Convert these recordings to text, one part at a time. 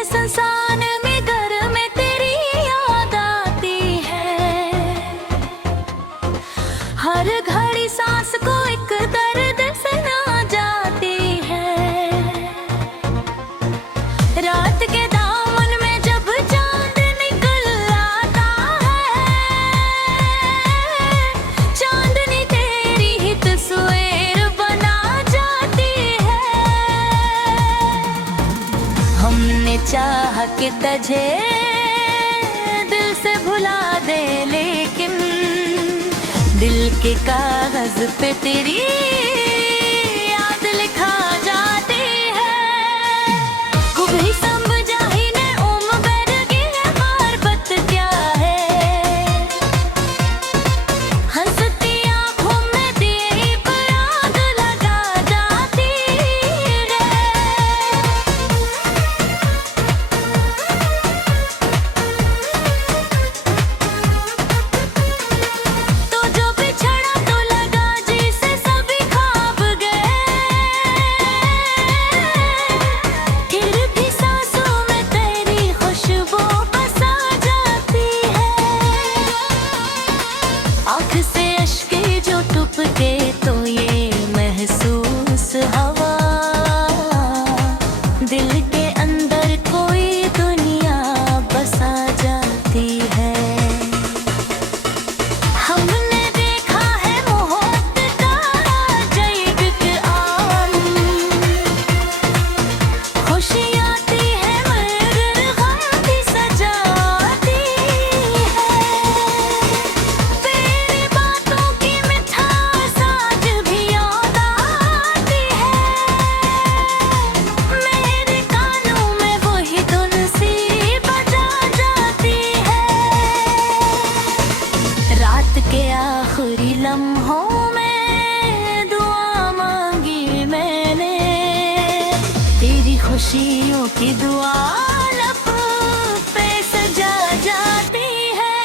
के संसान में घर में तेरी याद आती है। हर घड़ी सांस को एक दर्द से ना जाती है। रात के दामन में जब चांद निकल आता है, चांदनी तेरी ही तस्वीर बना जाती है। हमने चाहा कि तुझे दिल से भुला दे, लेकिन दिल के कागज पे तेरी याद लिखा जाती है। कभी समझा ही नहीं उम्र की है मोहब्बत क्या है। हंसती आँखों में दीप आग लगा जाती है। तो जो बिछड़ा तो लगा जैसे सभी ख्वाब गए, फिर भी सांसों में तेरी खुशबू बसा जाती है। आँख से अश्के जो टपके तो ये महसूस हवा, दिल के अंदर कोई दुनिया बसा जाती है। हमने देखा है मोहब्बत का अजैब आम, खुशी आती है मगर गम भी सजाती है। तेरी बातों की मिठास आज भी याद आती है। मेरे कानों में वही धुन सी बजा जाती है। रात के आखिरी लम्हों में दुआ मांगी मैंने, तेरी खुशियों की दुआ लब पे सजा जाती है।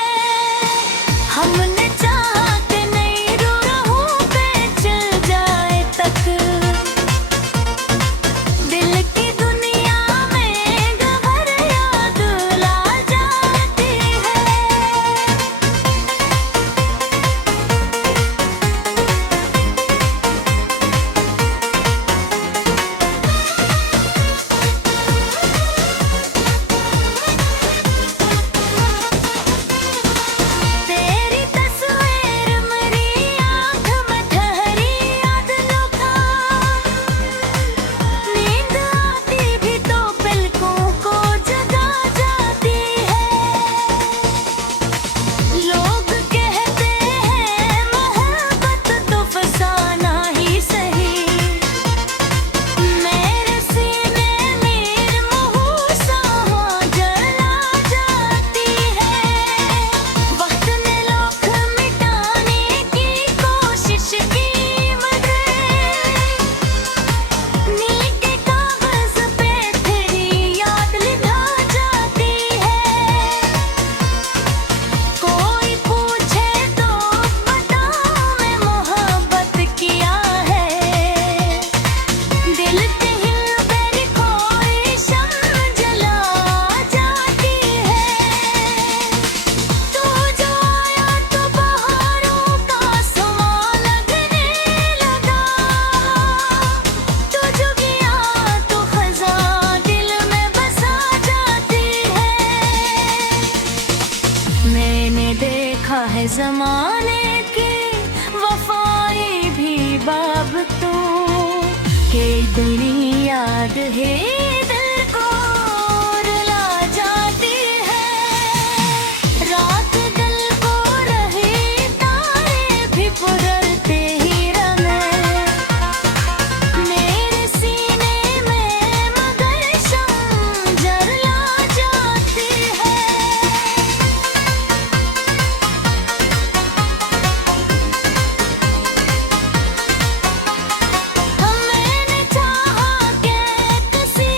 हमने चाहा कि नई रूहों पे चल जाए तक, दिल की दुनिया में गहर याद ला जाती है। तेरी तस्वीर मेरी आँख में ठहरी याद लुका, नींद आती भी तो पलकों को जगा जाती है। लोग कहते हैं मोहब्बत तो फसाना ही सही, मेरे सीने में मुहूसा जला जाती है। वक्त ने लोग मिटाने की कोशिश की मगर नीले कागज पे तेरी याद लिखा जाती है। कोई पूछे तो बताऊं मैं मोहब्बत किया है, दिल के हिल कोई शम्म जला जाती है। तू जो आया तो बहारों का समा लगने लगा, तू जो गया तो खज़ां दिल में बसा जाती है। मैंने देखा है ज़माने की वफ़ाई भी बाब तो, के दुनिया याद है दिल को रुला जाती है। रात दिल को रही तारे भी पुरलते ही रहे, मेरे सीने में मगर शम्म जला जाती है। मैंने चाहा कि किसी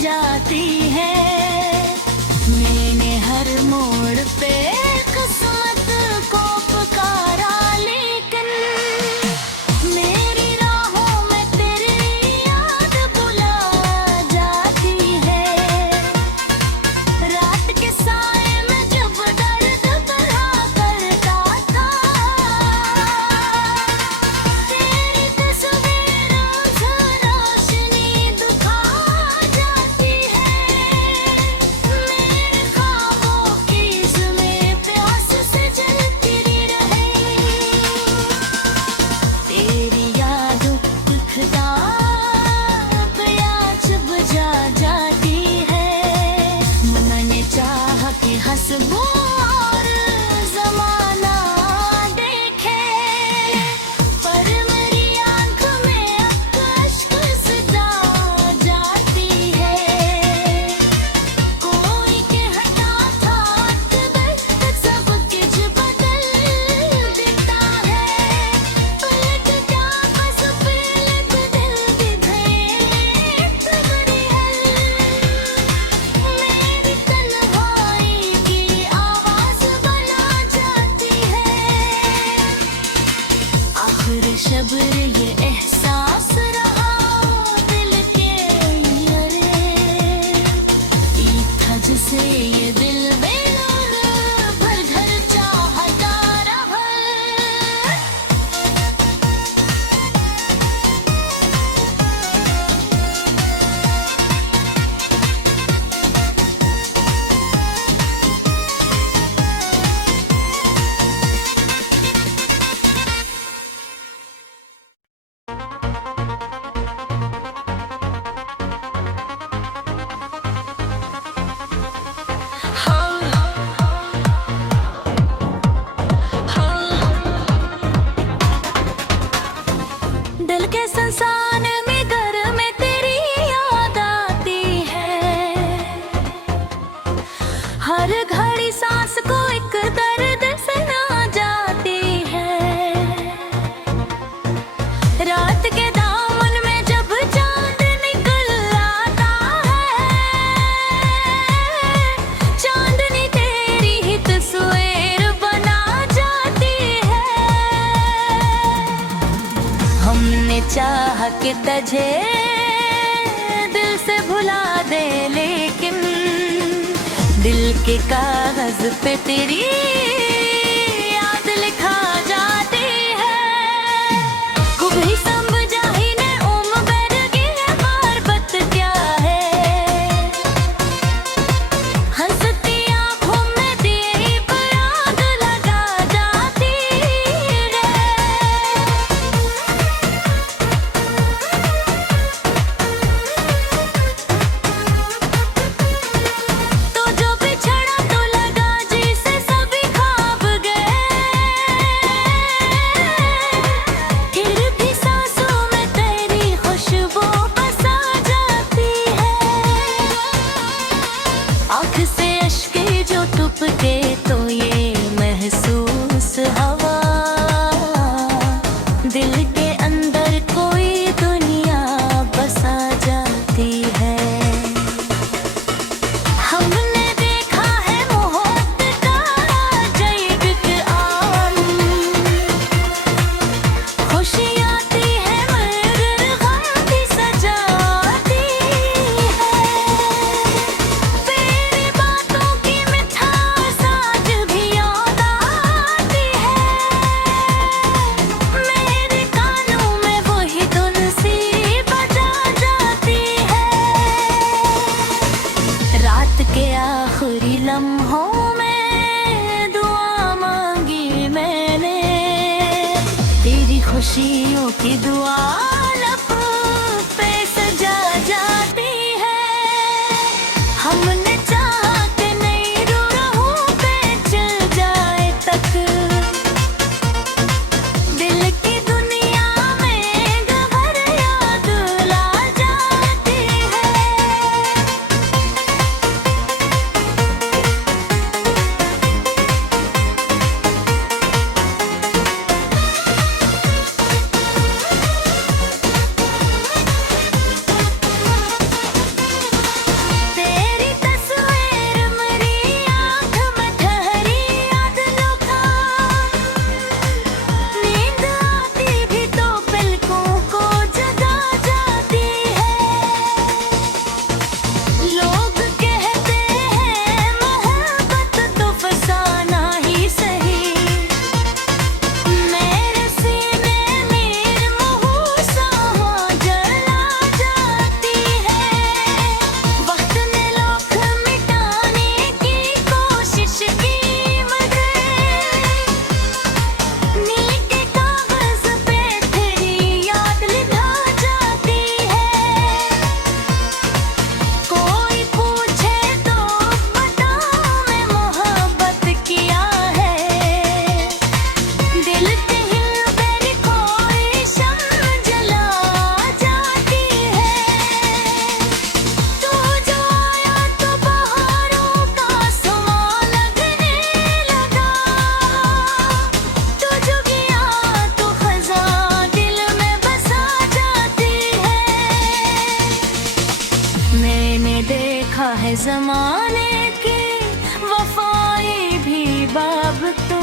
जाती है। मैंने हर मोड़ पे किस्मत को पुकारा, लेकिन मेरी राहों में तेरी याद बुला जाती है। रात के साए में जब दर्द भरा करता था, तेरी तस्वीर रोज रोशनी दिखा जाती है। मेरे ख्वाबों की ज़मीं पे आस से जलती रहे, तेरी यादों दिखता प्यास बुझा जाती है। मैंने चाहा कि हंसबूं और ज़माना देखे, पर मेरी आँख में अब अश्क सदा जाती है। कोई कहता था अकबर सब कुछ बदल देता है, पलट क्या बस पलट दिल की भेंट बड़ी है। मेरी तन्हाई की आवाज़ बना जाती है। आखिर शब्र ये एहसास रहा दिल के अरे, था जिसे ये दिल बेलूर भर घर चाहता रहा। दिल के संसान में घर में तेरी याद आती है। हर घड़ी सांस को एक दर्द सुना जाती है। रात के दामन में जब चांद निकल आता है, चांदनी तेरी ही तस्वीर बना जाती है। हमने चाहा कि तुझे दिल से भुला दे, लेकिन दिल के कागज पे तेरी याद लिखा जाती है। कभी समझा ही ने उम्र की है बारबत क्या है, हंसती आँखों में तेरी पराग लगा जाती है। तो जो बिछड़ा तो लगा जिसे सभी ख्वाब गए, फिर भी सांसों में तेरी खुशबू बसा जाती है। आँख से अश्के जो टपके तो ये महसूस हवा, दिल के अंदर कोई दुनिया बसा जाती है। हमने देखा है मोहब्बत का अजैब आम, खुशी आती है मगर गम भी सजाती है। तेरी बातों की मिठास आज भी याद आती है। मेरे कानों में वही धुन सी बजा जाती है। रात के आखिरी लम्हों में दुआ मांगी मैंने, तेरी खुशियों की दुआ लब पे सजा जाती है। हमने चाहा कि नई रूहों पे चल जाए तक, दिल की दुनिया में गहर याद ला जाती है। मैंने देखा है जमाने की वफाई भी बाब तो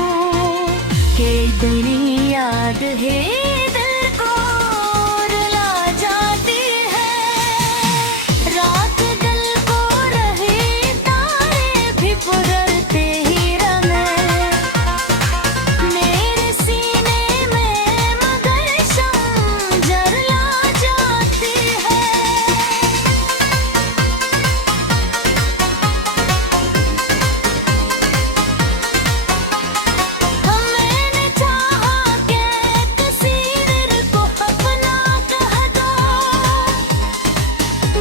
के इतनी याद है दिल को रुला जाती है। रात दिल को रहे तारे भी पुरते ही रंगे मेरे सीने में मगर शम जला जाती है। मैंने चाहा कि तस्वीर को अपना कह दो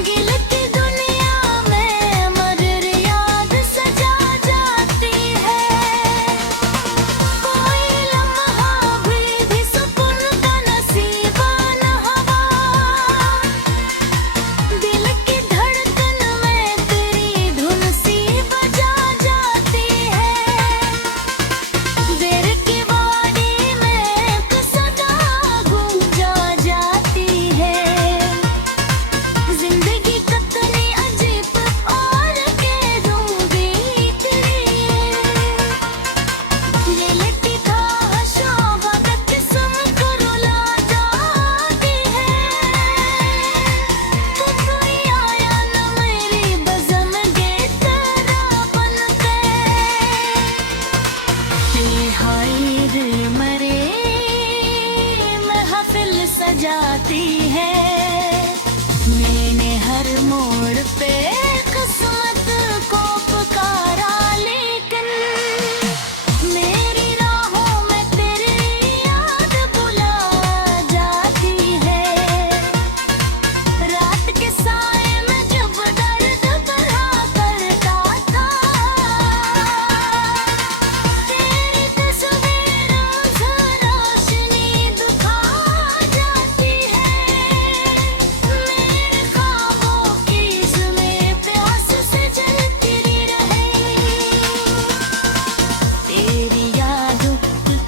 गिल की दुनिया में मगर याद सजा जाती है। कोई लम्हा भी सुकून का नसीबा न हवा दिल की धड़कन में तेरी धुन सी बजा जाती है। देर की वादी में एक सदा गूंजा जाती है। जिंदगी कितनी अजीब और बेरूबी तेरी ये लिखी था शोभा किस्म को रुला जाती है। तू कोई आया न मेरी बज़म के तेरा बनके हाय दिल मरे महफिल सजाती है। मैंने हर मोड़ पे किस्मत को पुकारा लेकिन मेरी राहों में तेरी याद बुला जाती है। रात के साए में जब दर्द भरा करता था तेरी तस्वीर मुझे रोशनी दिखा जाती है। मेरे ख्वाबों की इसमें प्यास से जलती रहे तेरी याद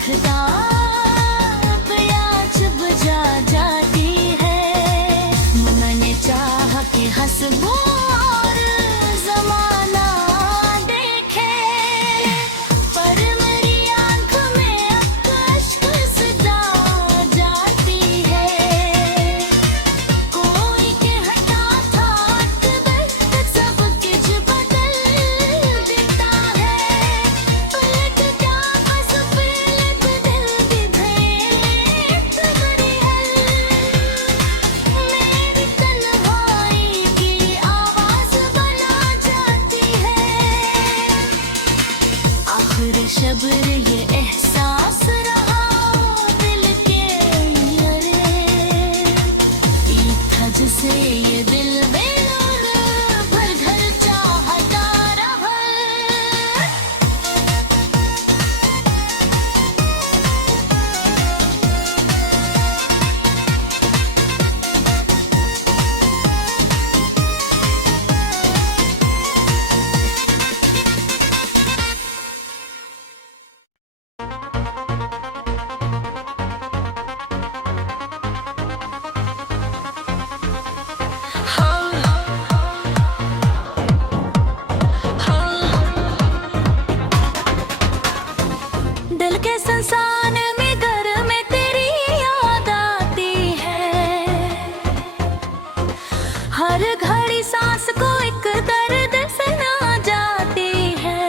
खुदा प्यास बुझा जाती है। मैंने चाहा कि हंसबो और जमाना देखे पर मेरी आंख में अब अश्क सजा जाती है। कोई कहता था वक्त सब कुछ बदल देता है पलट क्या बस पलट दिल की भेंट करी है। मेरी तन्हाई की आवाज बना जाती है। आखिर शब्र ये एहसास रहा दिल के अरे था जिसे ये दिल बेलूर भर घर चाहता रहा। दिल के संसान में घर में तेरी याद आती है। हर घड़ी सांस को एक दर्द से ना जाती है।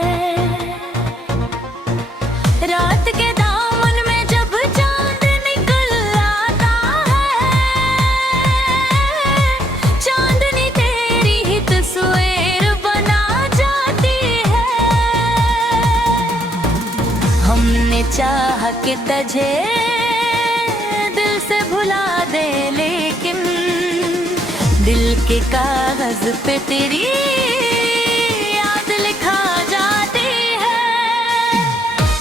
रात के दामन में जब चांद निकल आता है चांदनी तेरी ही तस्वीर बना जाती है। हमने चाहा कि तुझे दिल से भुला दे लेकिन दिल के कागज पे तेरी याद लिखा जाती है।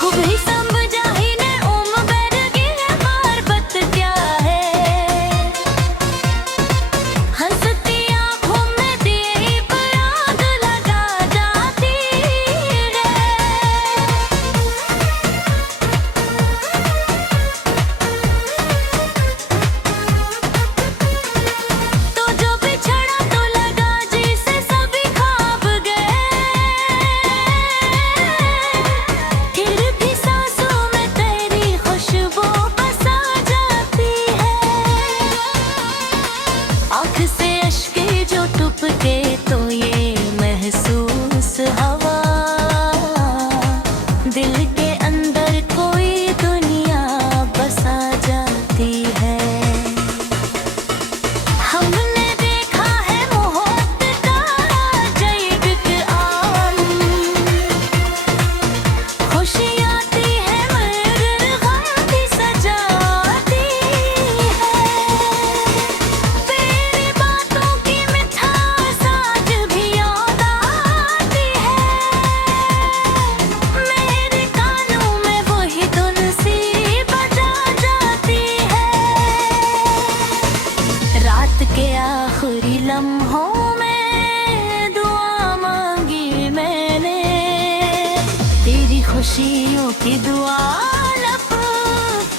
कभी समझा ही ने उम्र की है मोहब्बत क्या है। हंसती आँखों में तेरी पर आग लगा जाती है। तो जो बिछड़ा तो लगा जिस खुशियों की दुआ लब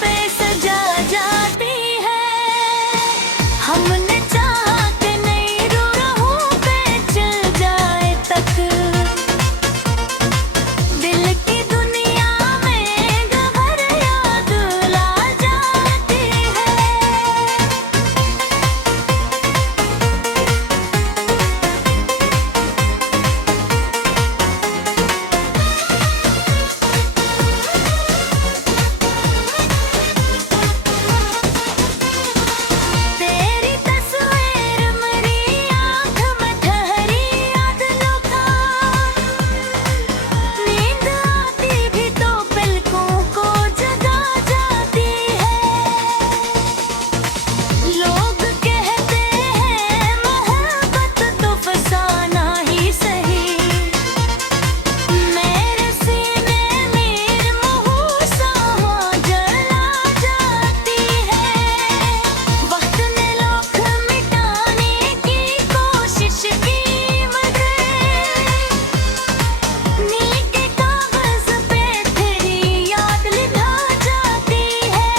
पे सजा जाती है। हमने चाहा कि नई राहों पे चल जाए तक, दिल की दुनिया में घबर याद ला जाती है। तेरी तस्वीर मेरी आँख में ठहरी याद लुका, नींद आती भी तो पलकों को जगा जाती है। लोग कहते हैं मोहब्बत तो फसाना ही सही, मेरे सीने मीर मुहूसा जला जाती है। वक्त ने लोग मिटाने की कोशिश की मगर नीले कागज पे तेरी याद लिखा जाती है।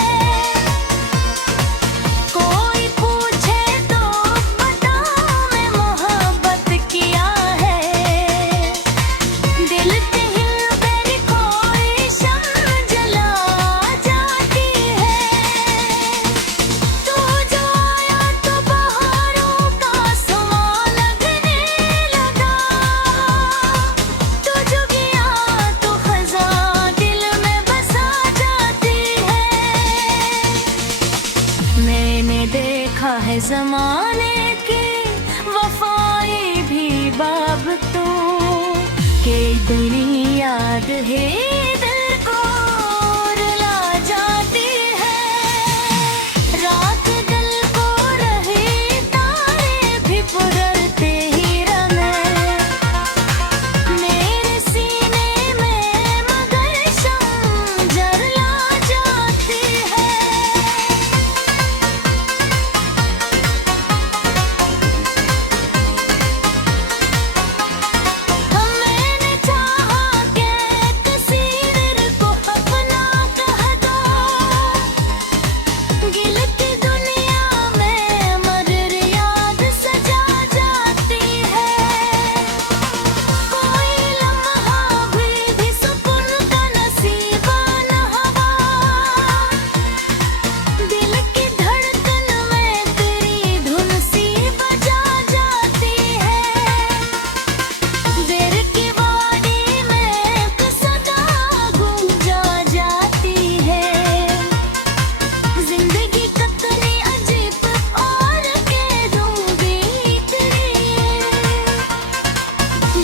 कोई पूछे तो बताऊं मैं मोहब्बत किया है, दिल के हिल मेरी कोई शम्म जला जाती है। तू जो आया तो बहारों का समा लगने लगा, तू जो गया तो खज़ा दिल में बसा जाती है। मैंने देखा है ज़माने की वफ़ाएं भी बाब तो, के तेरी याद है दिल को रुला जाती है। रात दिल को रही तारे भी पुरते ही रमे, मेरे सीने में मगर शम्म जला जाती है। मैंने चाहा कि किसी दिल को अपना कह दो, गिल की दुनिया में मगर याद सजा जाती है। कोई लम्हा भी सुकून का नसीबा न हवा, दिल की धड़कन में तेरी धुन सी बजा जाती है। दिल की वादी में एक सदा गूंजा जाती है। जिंदगी कितनी अजीब और बेरूबी तेरी,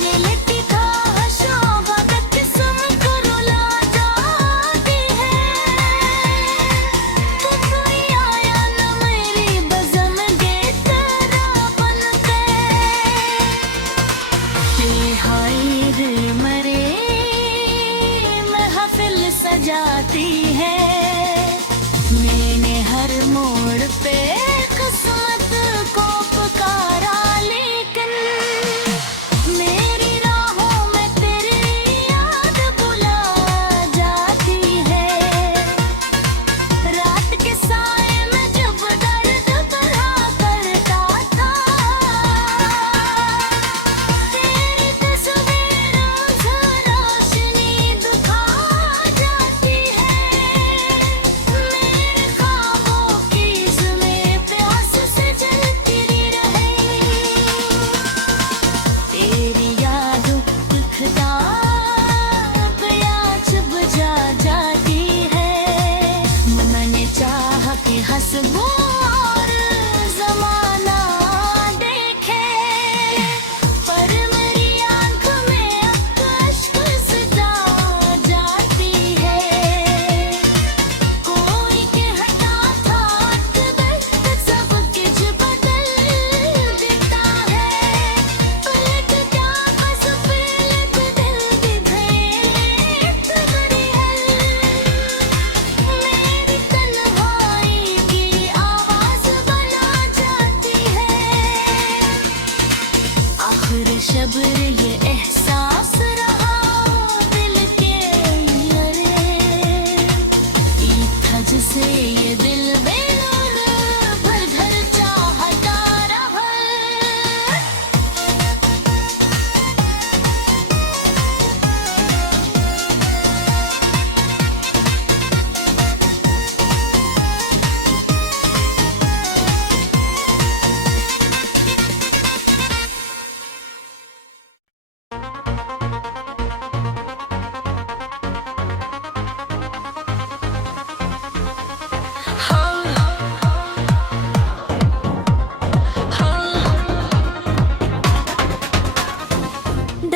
ये लेती ख्वाहिशों वक्त किस्म को रुला जाती है। तू कोई आया न मेरी बज़म गे तेरा बनके, हाय दिल मरे महफिल सजाती है। मैंने हर मोड़ पे किस्मत को पुकारा लेकिन मेरी राहों में तेरी याद बुला जाती है। रात के साए में जब दर्द भरा करता था, तेरी तस्वीर मुझे रोशनी दिखा जाती है। मेरे ख्वाबों की इसमें प्यास से जलती रहे, तेरी याद दिखता प्यास बुझा जाती है। मैंने चाहा कि हंसूं और ज़माना देखे, पर मेरी आँख में अब अश्क सजा जाती है। कोई कहता था अकबर सब कुछ बदल देता है, पलट क्या बस पलट दिल भी भेंट बड़ी है। मेरी तन्हाई की आवाज़ बना जाती है। आखिर शब्र ये एहसास रहा दिल के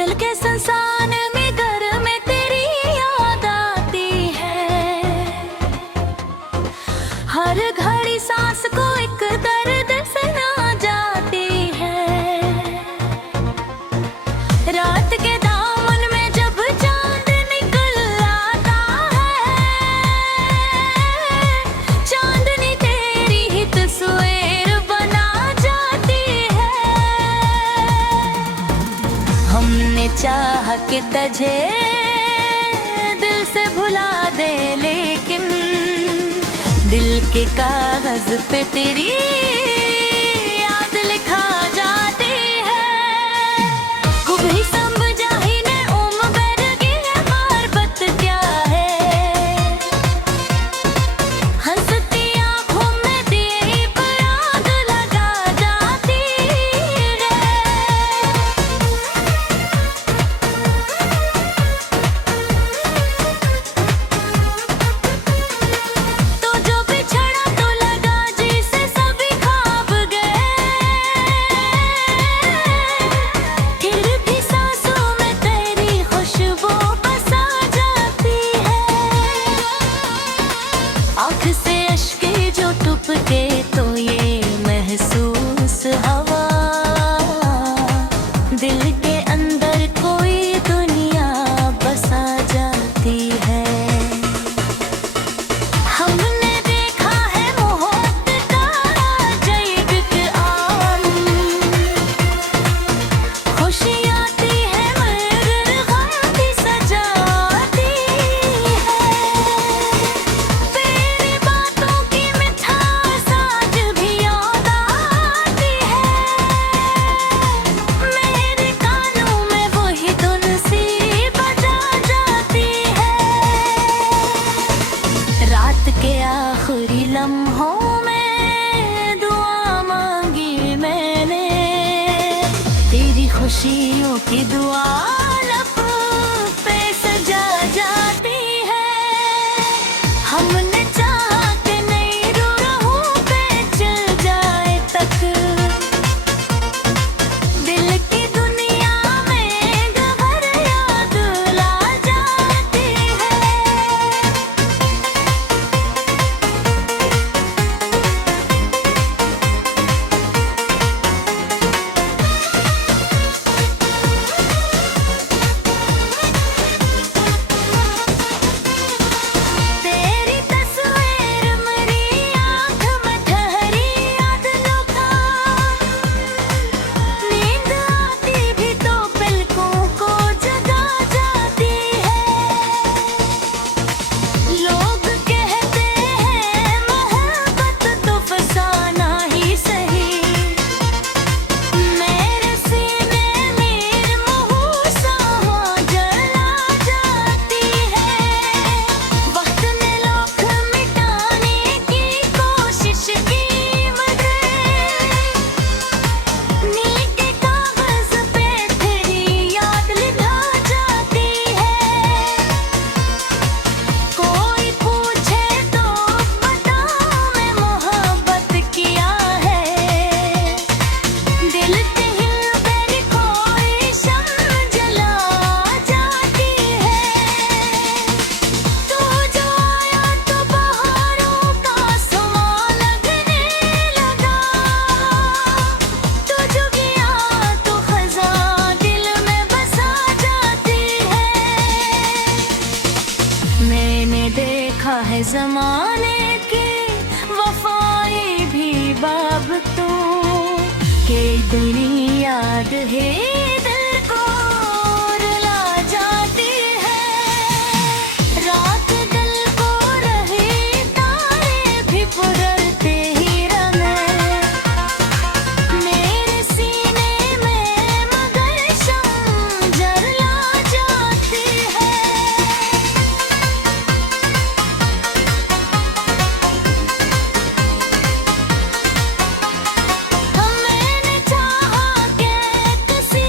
दिल के संसान में घर में तेरी याद आती है। हर घड़ी सांस को एक दर्द से ना जाती है। रात के दामन में जब चांद निकल आता है, चांदनी तेरी ही तस्वीर बना जाती है। हमने चाहा कि तुझे दिल से भुला दे, लेकिन दिल के कागज पे तेरी याद लिखा जाती है। कभी समझा ही नहीं उम्र की मोहब्बत क्या है। हंसती आँखों में दीप आग लगा जाती है। तो जो बिछड़ा तो लगा जैसे सभी ख्वाब गए, फिर भी सांसों में तेरी खुशबू बसा जाती है। आँख से अश्के जो टपके तो ये महसूस हवा, दिल के अंदर कोई दुनिया बसा जाती है। हमने देखा है मोहब्बत का अजब के आम, खुशी आती है मगर गम भी सजाती है। तेरी बातों की मिठास आज भी याद आती है। मेरे कानों में वही धुन सी बजा जाती है। रात के आखिरी लम्हों में दुआ मांगी मैंने, तेरी खुशियों की दुआ लब पे सजा जाती है। हमने चाहा कि नई रूहों पे चल जाए तक, दिल की दुनिया में गहर याद ला जाती है। तेरी तस्वीर मेरी आँख में ठहरी याद लुका, नींद आती भी तो पलकों को जगा जाती है। लोग कहते हैं मोहब्बत तो फसाना ही सही, मेरे सीने में मुहूसा जला जाती है। वक्त ने लोग मिटाने की कोशिश की मगर नीले कागज पे तेरी याद लिखा जाती है। कोई पूछे तो बताऊं मैं मोहब्बत किया है, दिल के हिल कोई शम्म जला जाती है। तू जो आया तो बहारों का समा लगने लगा, तू जो गया तो खज़ां दिल में बसा जाती है। मैंने देखा है ज़माने की वफ़ाएं भी बाब तो, के तेरी याद है दिल को रुला जाती है। रात दिल को रहे तारे भी पुरते ही रंगे, मेरे सीने में मगर शम्म जला जाती है। मैंने चाहा कि किसी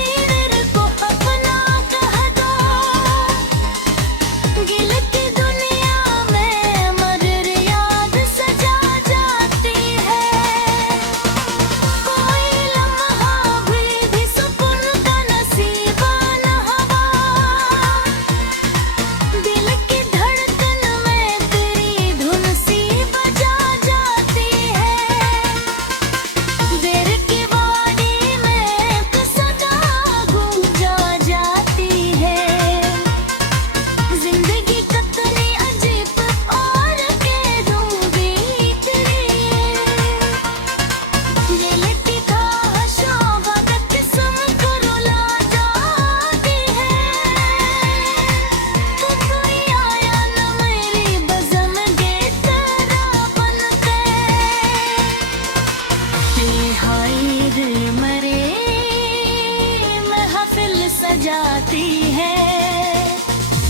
सजाती है।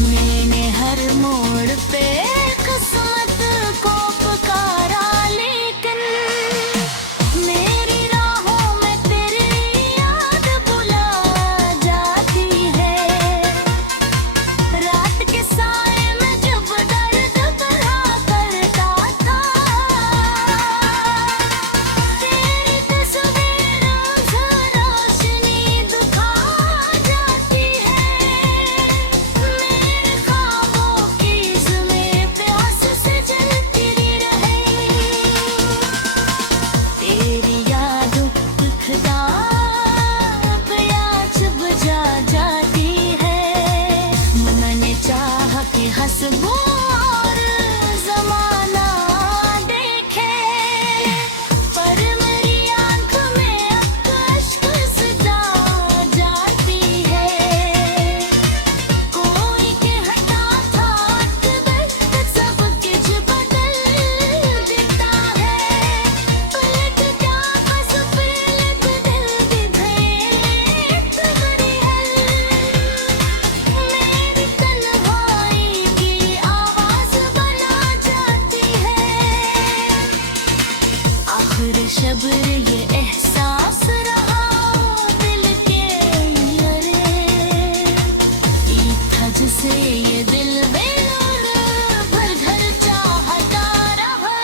मैंने हर मोड़ पे किस्मत को पुकारा, लेकिन मेरी राहों में तेरी याद बुला जाती है। रात के साए में जब दर्द भरा करता था, तेरी तस्वीर रोशनी दिखा जाती है। मेरे ख्वाबों की ज़मीं प्यास से जलती रहे, तेरी यादों दिखदा प्यास बुझा जाती है। मैंने चाहा कि हंसबूं और ज़माना देखे, पर मेरी आँख में अब अश्क सजा जाती है। कोई कहता था अकबर सब कुछ बदल देता है, पलट क्या बस पलट दिल की भेंट बड़ी है। मेरी तन्हाई की आवाज़ बना जाती है। आखिर शब्र ये एहसास रहा दिल के अंदर, था जिसे ये दिल बेलूर भर घर चाहता रहा।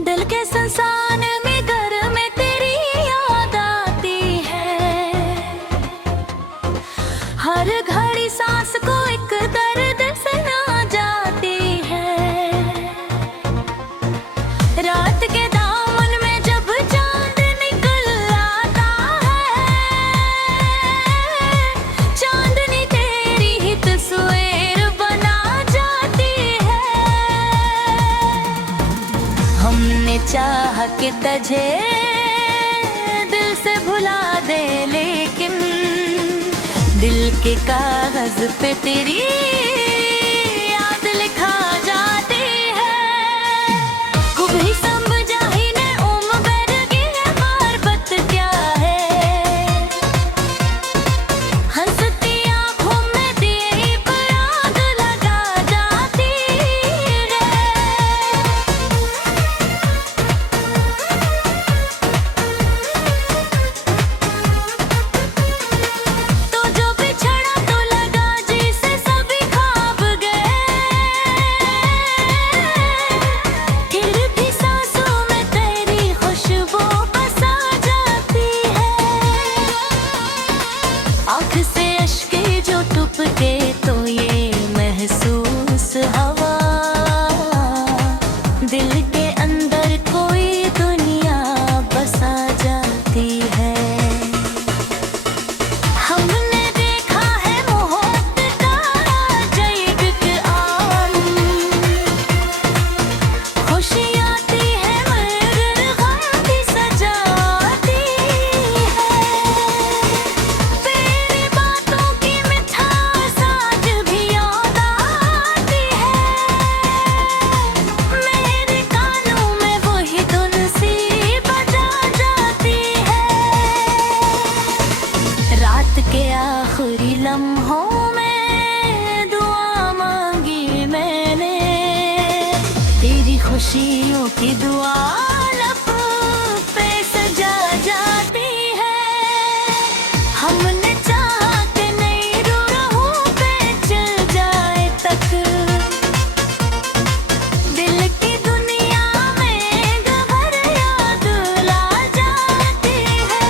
दिल के संसान में घर में तेरी याद आती है। हर घड़ी सांस को एक दर्द सुना जाती है। रात के दामन में जब चांद निकल आता है, चांदनी तेरी ही तस्वीर बना जाती है। हमने चाहा कि तुझे दिल से भुला दे, लेकिन दिल के कागज पे तेरी याद लिखा जाती है। कभी समझा ही नहीं उम्र बैरगी है, मोहब्बत क्या है। हंसती आँखों में तेरी पर आग लगा जाती है। तो जो बिछड़ा तो लगा जिसे सभी ख्वाब गए, फिर भी सांसों में तेरी खुशबू बसा जाती है। आँख से अश्के जो टपके तो ये महसूस हवा, दिल के अंदर कोई दुनिया बसा जाती है। हमने देखा है मोहब्बत का अजैब के आलम, खुशी आती है मगर गम भी सजाती है। तेरी बातों की मिठास आज भी याद आती है। मेरे कानों में वही धुन सी बजा जाती है। रात के आखिरी लम्हों में दुआ मांगी मैंने, तेरी खुशियों की दुआ लब पे सजा जाती है। हमने चाहा कि नई रूहों पे चल जाए तक, दिल की दुनिया में गहर याद ला जाती है।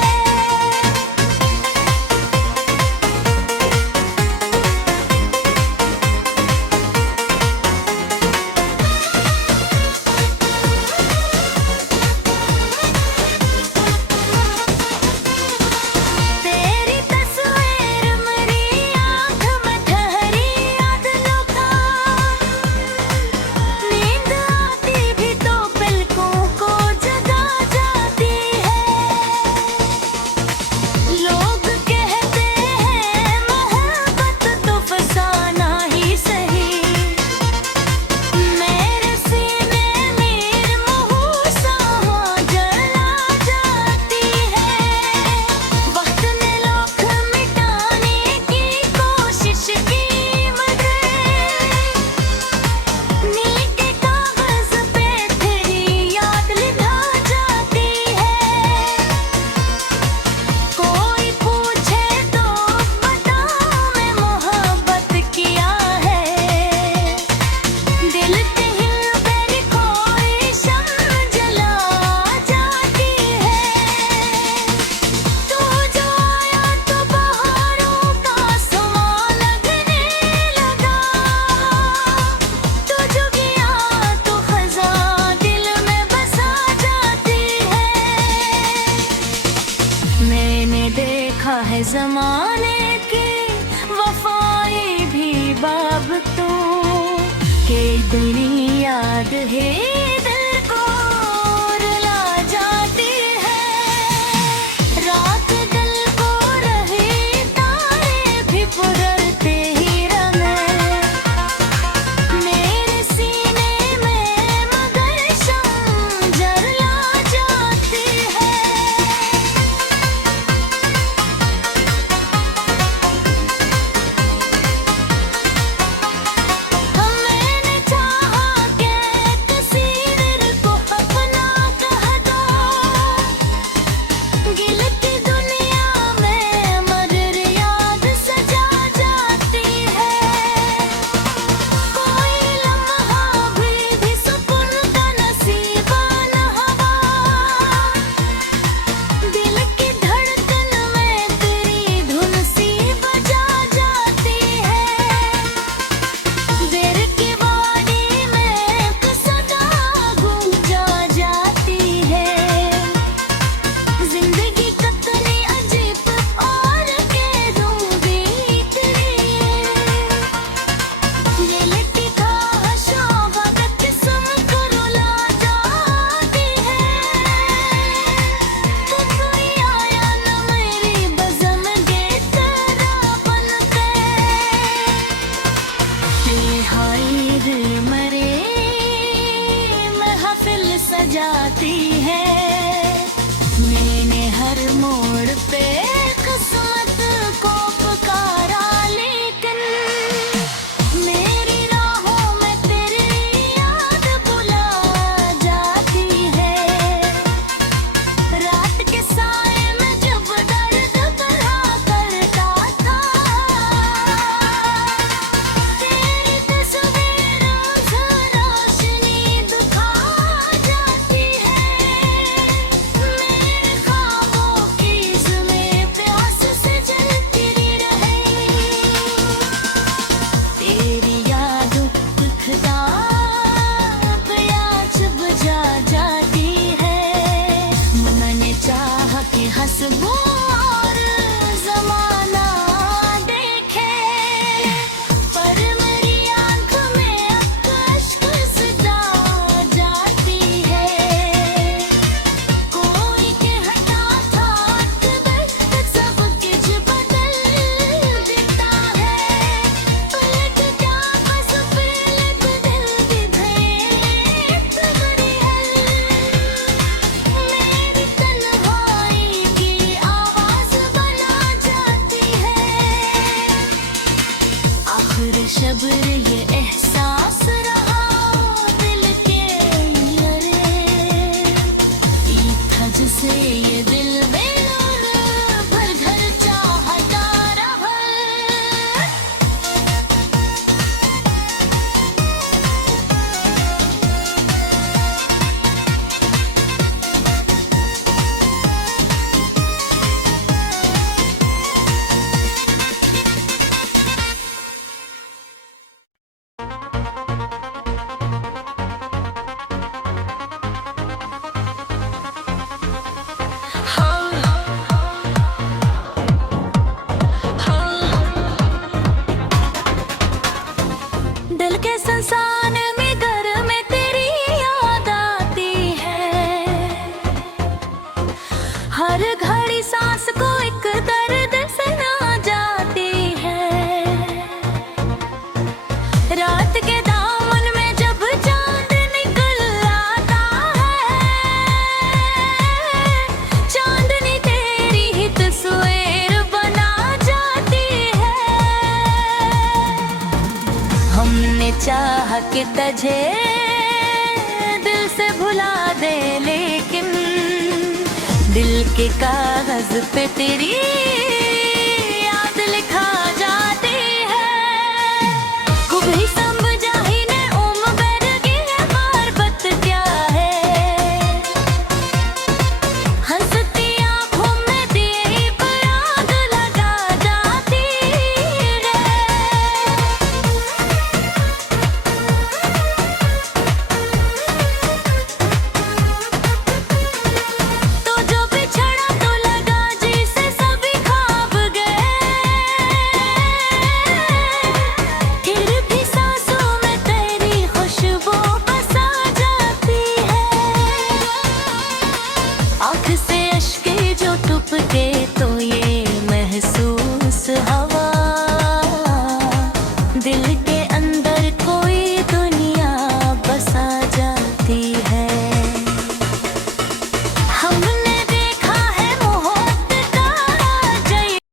देखा है जमाने की वफाई भी बाब तो के दुनिया याद है दिल को रुला जाती है। रात दिल को रहे तारे भी पुरते ही रंगे मेरे सीने में मगर शम जला जाती है। मैंने चाहा कि तस्वीर को अपना कह दो गिल की दुनिया में मगर याद सजा जाती है। कोई लम्हा भी सुकून का नसीबा न हवा दिल की धड़कन में तेरी धुन सी बजा जाती है। देर की वादी में एक सदा गूंजा जाती है। जिंदगी कितनी अजीब और बेरूबी तेरी ये लिखी ख्वाहिशों का किस्म को रुला जाती है। तू कोई आया न मेरी बज़म के तेरा बनके हाय दिल मरे महफिल सजाती है। मैंने हर मोड़ पे किस्मत को पुकारा लेकिन मेरी राहों में तेरी याद बुला जाती है। रात के साए में जब दर्द भरा करता था तेरी तस्वीर रोशनी दिखा जाती है। मेरे ख्वाबों की ज़मीं प्यास से जलती रहे तेरी यादों दिखता प्यास बुझा जाती है। मैंने चाहा कि हंसूं और ज़माना देखे पर मेरी आँख में अब अश्क सजा जाती है। कोई कहता था कि वक्त सब कुछ बदल देता है पलट क्या बस पलट दिल की भेंट बड़ी है। मेरी तन्हाई की आवाज़ बना जाती है। आखिर शब्र ये एहसास रहा दिल के अरे था जिसे ये दिल बेलूर भर घर चाहता रहा। दिल के संसान में घर में तेरी याद आती है। हर घड़ी सांस को एक दर्द से ना जाती है। रात के दामन में जब चांद निकल आता है चांदनी तेरी ही तस्वीर बना जाती है। हमने चाहा कि तुझे दिल से भुला दे लेकिन दिल के कागज पे तेरी